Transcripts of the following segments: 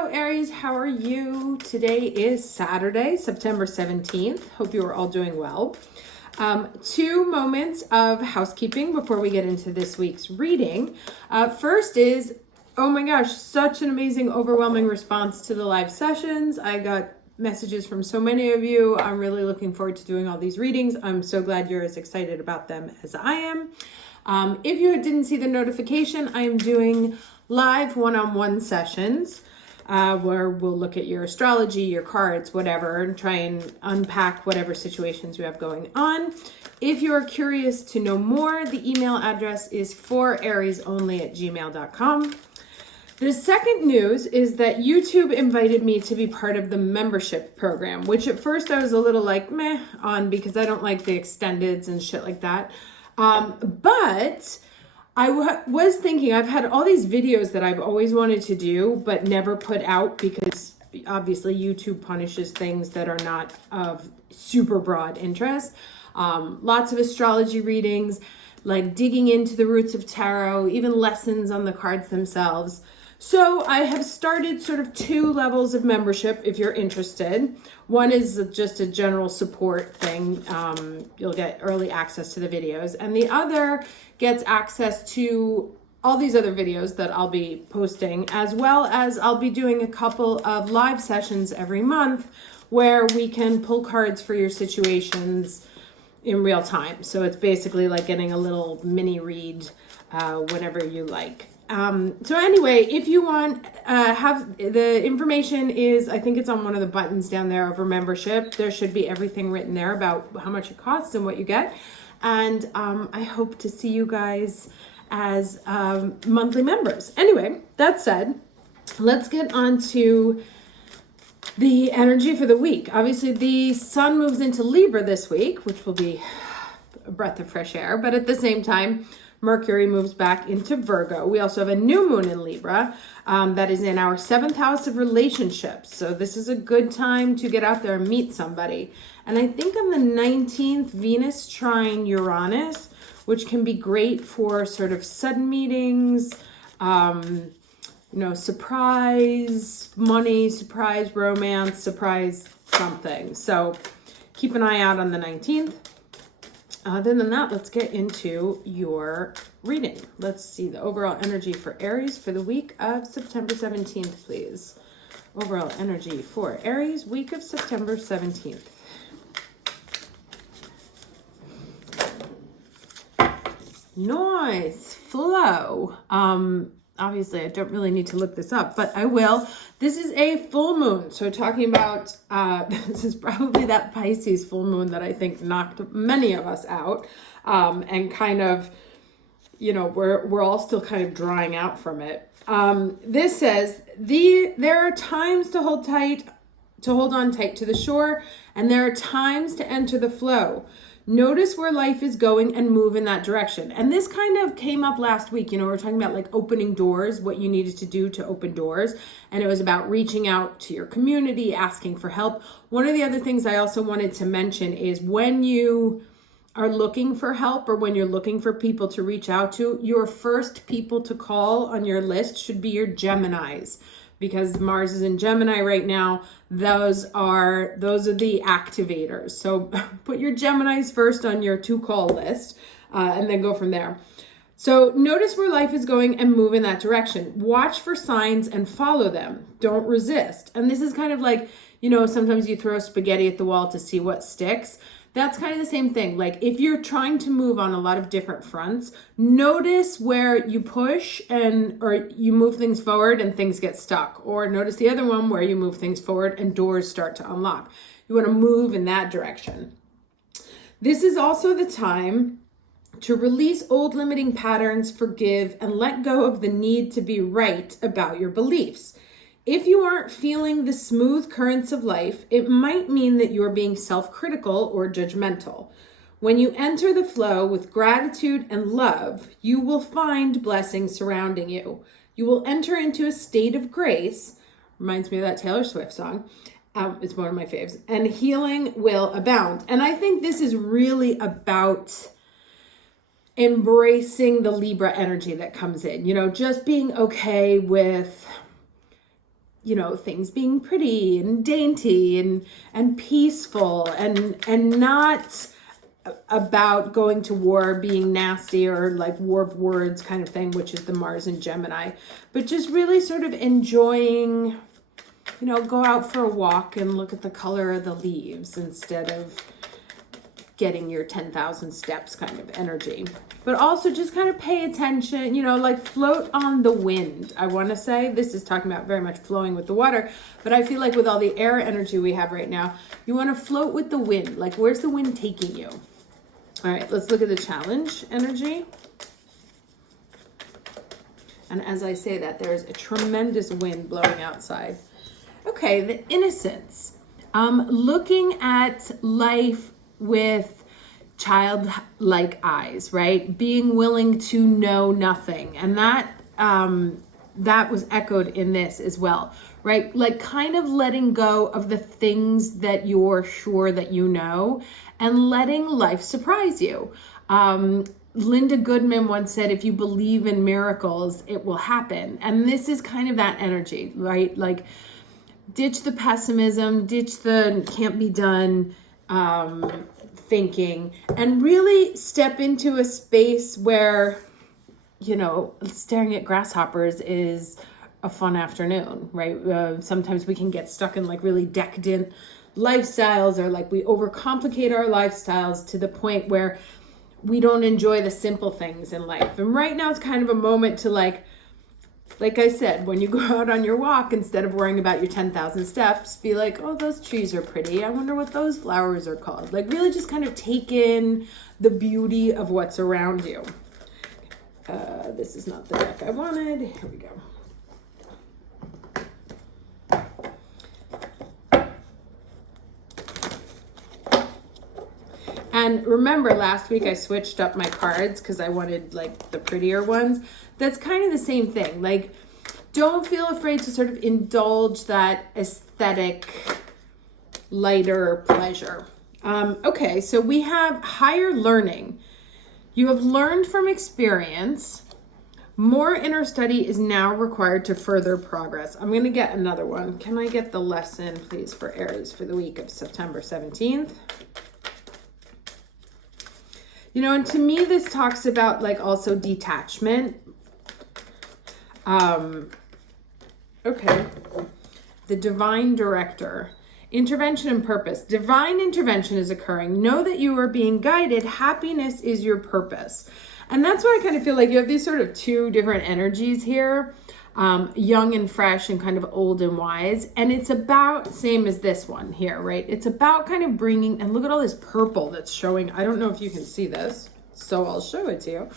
Hello, Aries. How are you? Today is Saturday, September 17th. Hope you are all doing well. 2 moments of housekeeping before we get into this week's reading. First is, oh my gosh, such an amazing, overwhelming response to the live sessions. I got messages from so many of you. I'm really looking forward to doing all these readings. I'm so glad you're as excited about them as I am. If you didn't see the notification, I am doing live one-on-one sessions where we'll look at your astrology, your cards, whatever, and try and unpack whatever situations you have going on. If you are curious to know more, the email address is forariesonly@gmail.com. The second news is that YouTube invited me to be part of the membership program, which at first I was a little like meh on because I don't like the extendeds and shit like that. But I was thinking, I've had all these videos that I've always wanted to do, but never put out because obviously YouTube punishes things that are not of super broad interest. Lots of astrology readings, like digging into the roots of tarot, even lessons on the cards themselves. So I have started sort of 2 levels of membership if you're interested. One is just a general support thing. You'll get early access to the videos. And the other gets access to all these other videos that I'll be posting, as well as I'll be doing a couple of live sessions every month where we can pull cards for your situations in real time. So it's basically like getting a little mini read whenever you like. So anyway, if you want, have the information is, I think it's on one of the buttons down there over membership. There should be everything written there about how much it costs and what you get. And I hope to see you guys as monthly members. Anyway, that said, let's get on to the energy for the week. Obviously, the sun moves into Libra this week, which will be a breath of fresh air. But at the same time, Mercury moves back into Virgo. We also have a new moon in Libra that is in our 7th house of relationships. So this is a good time to get out there and meet somebody. And I think on the 19th, Venus trine Uranus, which can be great for sort of sudden meetings, surprise money, surprise romance, surprise something. So keep an eye out on the 19th. Other than that, let's get into your reading. Let's see the overall energy for Aries for the week of September 17th, please. Overall energy for Aries, week of September 17th. Nice flow. Obviously, I don't really need to look this up, but I will. This is a full moon. So talking about, this is probably that Pisces full moon that I think knocked many of us out. And kind of, we're all still kind of drying out from it. This says, there are times to hold on tight to the shore, and there are times to enter the flow. Notice where life is going and move in that direction. And this kind of came up last week. We're talking about like opening doors, what you needed to do to open doors. And it was about reaching out to your community, asking for help. One of the other things I also wanted to mention is when you are looking for help or when you're looking for people to reach out to, your first people to call on your list should be your Geminis. Because Mars is in Gemini right now, those are the activators. So put your Geminis first on your to-call list and then go from there. So notice where life is going and move in that direction. Watch for signs and follow them. Don't resist. And this is kind of like, sometimes you throw spaghetti at the wall to see what sticks. That's kind of the same thing. Like if you're trying to move on a lot of different fronts, notice where you push or you move things forward and things get stuck. Or notice the other one where you move things forward and doors start to unlock. You want to move in that direction. This is also the time to release old limiting patterns, forgive, and let go of the need to be right about your beliefs. If you aren't feeling the smooth currents of life, it might mean that you're being self-critical or judgmental. When you enter the flow with gratitude and love, you will find blessings surrounding you. You will enter into a state of grace. Reminds me of that Taylor Swift song. It's one of my faves. And healing will abound. And I think this is really about embracing the Libra energy that comes in. Just being okay with you know, things being pretty and dainty and peaceful and not about going to war, being nasty or like war of words kind of thing, which is the Mars in Gemini, but just really sort of enjoying, you know, go out for a walk and look at the color of the leaves instead of getting your 10,000 steps kind of energy. But also just kind of pay attention, you know, like float on the wind. I want to say this is talking about very much flowing with the water, but I feel like with all the air energy we have right now, you want to float with the wind. Like, where's the wind taking you? All right, let's look at the challenge energy. And as I say that, there's a tremendous wind blowing outside. Okay, the innocence. Looking at life with childlike eyes, right? Being willing to know nothing. And that was echoed in this as well, right? Like kind of letting go of the things that you're sure that you know and letting life surprise you. Linda Goodman once said, if you believe in miracles, it will happen. And this is kind of that energy, right? Like ditch the pessimism, ditch the can't be done thinking, and really step into a space where, you know, staring at grasshoppers is a fun afternoon, right? Sometimes we can get stuck in like really decadent lifestyles, or like we overcomplicate our lifestyles to the point where we don't enjoy the simple things in life. And right now it's kind of a moment to like I said, when you go out on your walk, instead of worrying about your 10,000 steps, be like, oh, those trees are pretty. I wonder what those flowers are called. Like really just kind of take in the beauty of what's around you. This is not the deck I wanted. Here we go. And remember last week I switched up my cards because I wanted like the prettier ones. That's kind of the same thing. Like, don't feel afraid to sort of indulge that aesthetic, lighter pleasure. Okay, so we have higher learning. You have learned from experience. More inner study is now required to further progress. I'm going to get another one. Can I get the lesson, please, for Aries for the week of September 17th? You know, and to me, this talks about like also detachment. Okay. The divine director. Intervention and purpose. Divine intervention is occurring. Know that you are being guided. Happiness is your purpose. And that's why I kind of feel like you have these sort of two different energies here. Young and fresh and kind of old and wise. And it's about, same as this one here, right? It's about kind of bringing, and look at all this purple that's showing. I don't know if you can see this, so I'll show it to you.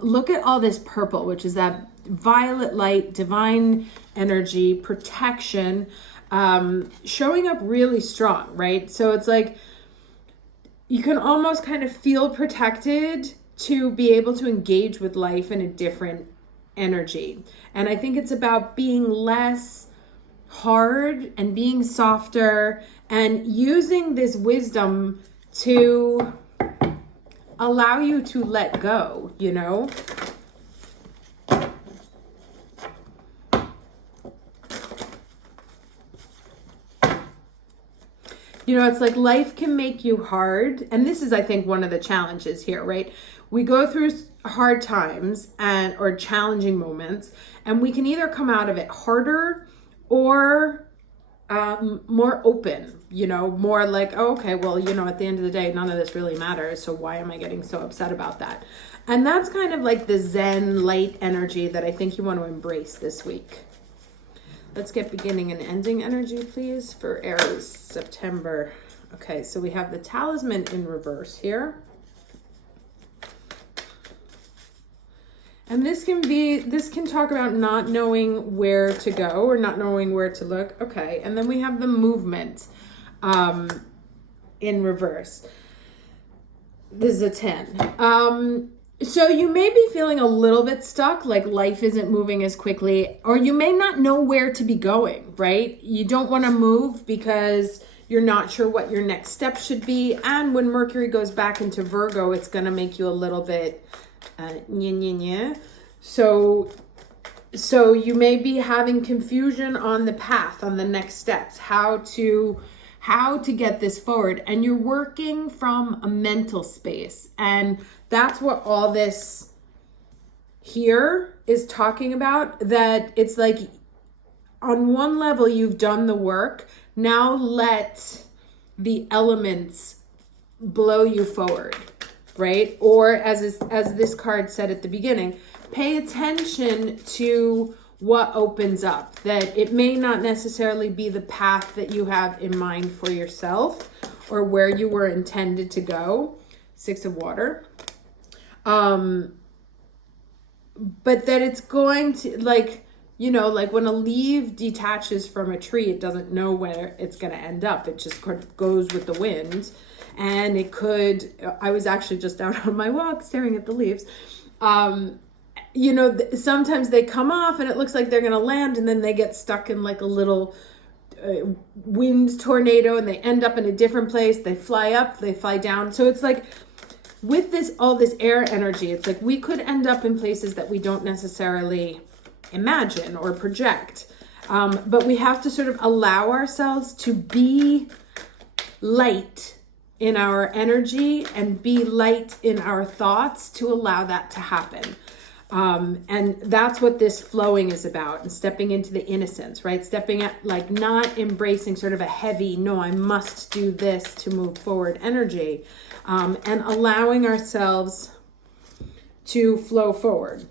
Look at all this purple, which is that violet light, divine energy, protection, showing up really strong, right? So it's like, you can almost kind of feel protected to be able to engage with life in a different energy. And I think it's about being less hard and being softer and using this wisdom to allow you to let go, you know? You know, it's like life can make you hard. And this is, I think, one of the challenges here, right? We go through hard times or challenging moments, and we can either come out of it harder or more open, you know, more like, oh, okay, well, you know, at the end of the day, none of this really matters. So why am I getting so upset about that? And that's kind of like the Zen light energy that I think you want to embrace this week. Let's get beginning and ending energy, please, for Aries, September. Okay, so we have the talisman in reverse here. And this can talk about not knowing where to go or not knowing where to look. Okay, and then we have the movement in reverse. This is a 10. So you may be feeling a little bit stuck, like life isn't moving as quickly, or you may not know where to be going, right? You don't want to move because you're not sure what your next step should be. And when Mercury goes back into Virgo, it's going to make you a little bit So So you may be having confusion on the path, on the next steps, how to get this forward, and you're working from a mental space, and that's what all this here is talking about. That it's like on one level you've done the work, now let the elements blow you forward, right? Or as this card said at the beginning, pay attention to what opens up, that it may not necessarily be the path that you have in mind for yourself or where you were intended to go. 6 of water. But that it's going to, like, you know, like when a leaf detaches from a tree, it doesn't know where it's going to end up. It just goes with the wind. And it could, I was actually just out on my walk staring at the leaves. You know, sometimes they come off and it looks like they're going to land, and then they get stuck in like a little wind tornado, and they end up in a different place. They fly up, they fly down. So it's like with this, all this air energy, it's like we could end up in places that we don't necessarily imagine or project. But we have to sort of allow ourselves to be light in our energy and be light in our thoughts to allow that to happen. And that's what this flowing is about, and stepping into the innocence, right? Stepping at, like, not embracing sort of a heavy, no, I must do this to move forward energy, and allowing ourselves to flow forward.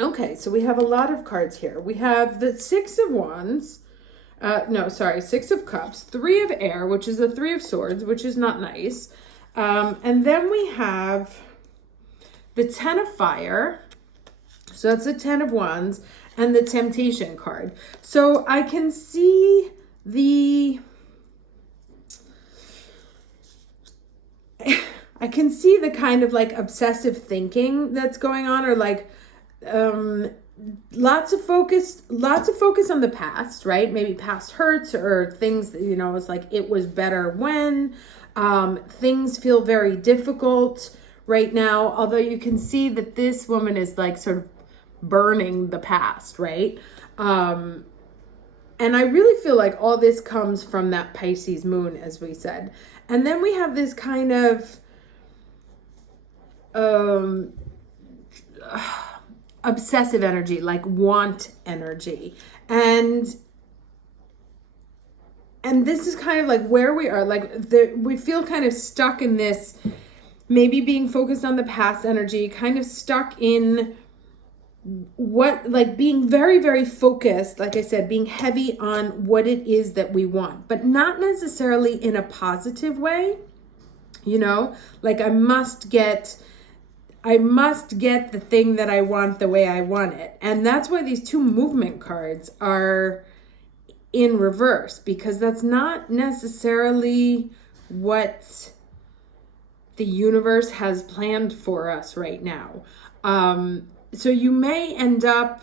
Okay, so we have a lot of cards here. We have the 6 of Wands, 6 of Cups, 3 of Air, which is the 3 of Swords, which is not nice. And then we have the 10 of Fire. So that's the 10 of Wands, and the Temptation card. So I can see the kind of like obsessive thinking that's going on, or like lots of focus on the past, right? Maybe past hurts or things that, you know, it's like it was better when things feel very difficult right now. Although you can see that this woman is like sort of burning the past, right? And I really feel like all this comes from that Pisces moon, as we said. And then we have this kind of obsessive energy, like want energy. And this is kind of like where we are, like we feel kind of stuck in this, maybe being focused on the past energy, kind of stuck in what, like being very, very focused, like I said, being heavy on what it is that we want, but not necessarily in a positive way, you know, like I must get the thing that I want the way I want it. And that's why these 2 movement cards are in reverse, because that's not necessarily what the universe has planned for us right now. So you may end up,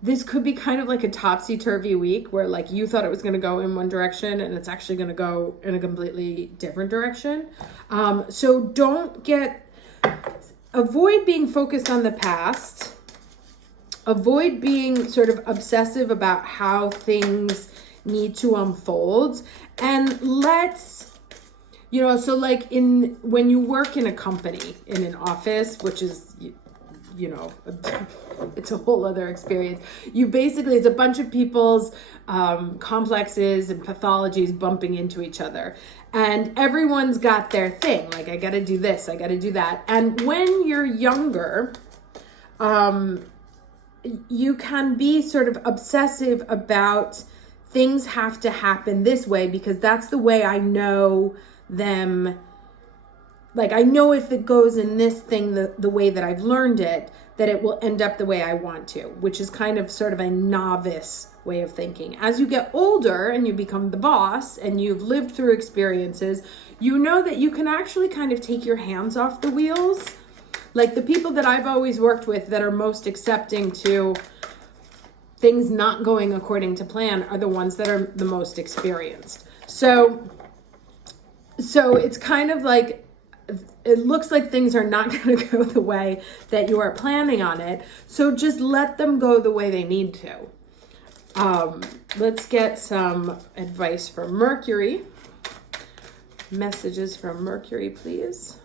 this could be kind of like a topsy-turvy week where like you thought it was going to go in one direction and it's actually going to go in a completely different direction. So avoid being focused on the past. Avoid being sort of obsessive about how things need to unfold. And let's, you know, so like when you work in a company, in an office, which is, you know, it's a whole other experience. It's a bunch of people's complexes and pathologies bumping into each other. And everyone's got their thing. Like, I got to do this, I got to do that. And when you're younger, you can be sort of obsessive about things have to happen this way because that's the way I know them. Like, I know if it goes in this thing the way that I've learned it, that it will end up the way I want to, which is kind of sort of a novice way of thinking. As you get older and you become the boss and you've lived through experiences, you know that you can actually kind of take your hands off the wheels. Like the people that I've always worked with that are most accepting to things not going according to plan are the ones that are the most experienced. So it's kind of like it looks like things are not going to go the way that you are planning on it. So just let them go the way they need to. Let's get some advice from Mercury. Messages from Mercury, please.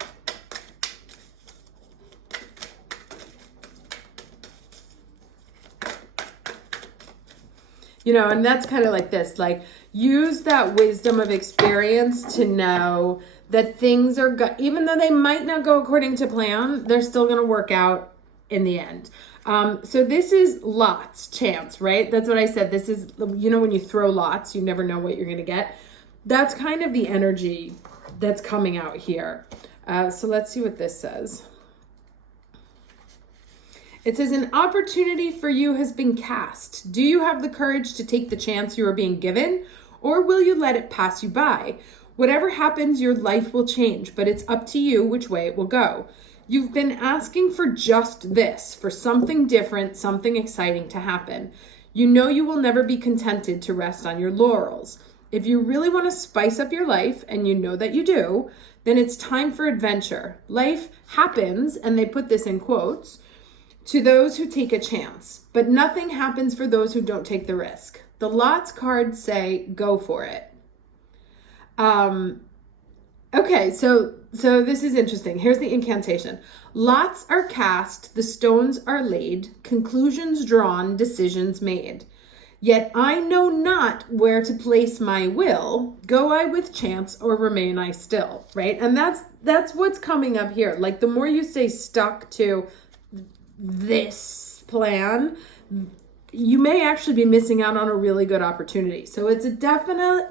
You know, and that's kind of like this, like use that wisdom of experience to know that things are good, even though they might not go according to plan, they're still going to work out in the end. So this is lots, chance, right? That's what I said. This is, you know, when you throw lots, you never know what you're going to get. That's kind of the energy that's coming out here. So let's see what this says. It says, an opportunity for you has been cast. Do you have the courage to take the chance you are being given, or will you let it pass you by? Whatever happens, your life will change, but it's up to you which way it will go. You've been asking for just this, for something different, something exciting to happen. You know you will never be contented to rest on your laurels. If you really want to spice up your life, and you know that you do, then it's time for adventure. Life happens, and they put this in quotes, to those who take a chance, but nothing happens for those who don't take the risk. The lots cards say, go for it. Okay, so this is interesting. Here's the incantation. Lots are cast, the stones are laid, conclusions drawn, decisions made. Yet I know not where to place my will. Go I with chance, or remain I still, right? And that's what's coming up here. Like the more you stay stuck to this plan, you may actually be missing out on a really good opportunity. So it's a definite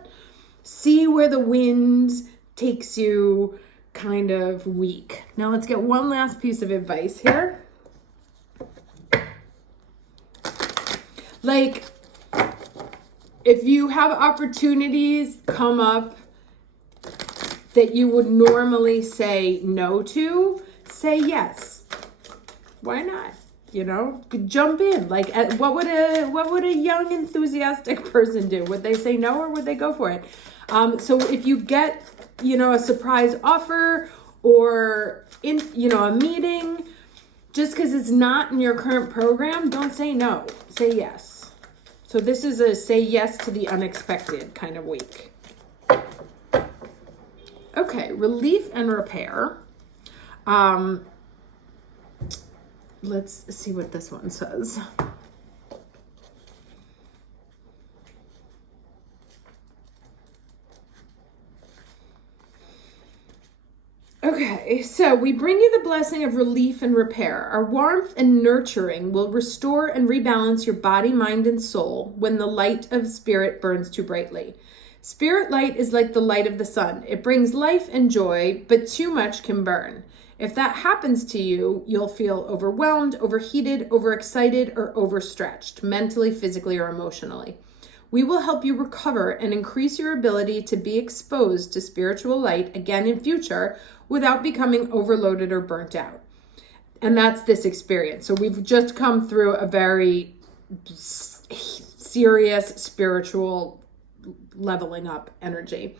see where the wind takes you kind of week. Now let's get one last piece of advice here. Like, if you have opportunities come up that you would normally say no to, say yes. Why not? You know, jump in. Like, what would a young enthusiastic person do? Would they say no, or would they go for it? So if you get, you know, a surprise offer or a meeting, just because it's not in your current program, don't say no. Say yes. So this is a say yes to the unexpected kind of week. Okay, relief and repair. Let's see what this one says. Okay, so we bring you the blessing of relief and repair. Our warmth and nurturing will restore and rebalance your body, mind, and soul when the light of spirit burns too brightly. Spirit light is like the light of the sun. It brings life and joy, but too much can burn. If that happens to you, you'll feel overwhelmed, overheated, overexcited, or overstretched, mentally, physically, or emotionally. We will help you recover and increase your ability to be exposed to spiritual light again in future without becoming overloaded or burnt out. And that's this experience. So we've just come through a very serious spiritual leveling up energy.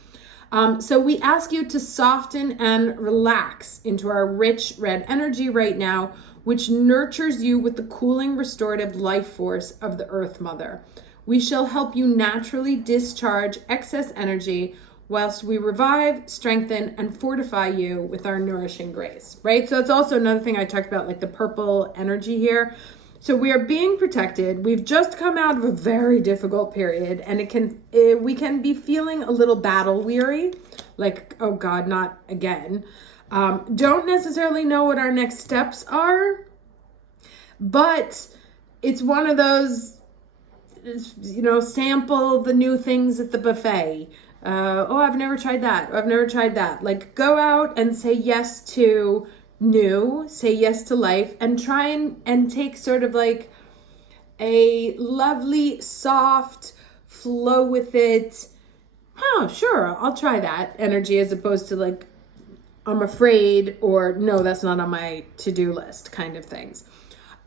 So we ask you to soften and relax into our rich red energy right now, which nurtures you with the cooling, restorative life force of the Earth Mother. We shall help you naturally discharge excess energy whilst we revive, strengthen, and fortify you with our nourishing grace, right? So it's also another thing I talked about, like the purple energy here. So we are being protected. We've just come out of a very difficult period, and we can be feeling a little battle weary, like, oh God, not again. Don't necessarily know what our next steps are, but it's one of those, sample the new things at the buffet. I've never tried that. I've never tried that. Like, go out and say yes to new, say yes to life, and try and take sort of like a lovely, soft flow with it. Oh, sure, I'll try that energy, as opposed to like, I'm afraid, or no, that's not on my to-do list kind of things.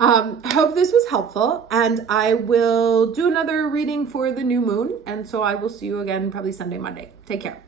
Hope this was helpful, and I will do another reading for the new moon, and so I will see you again probably Sunday, Monday. Take care.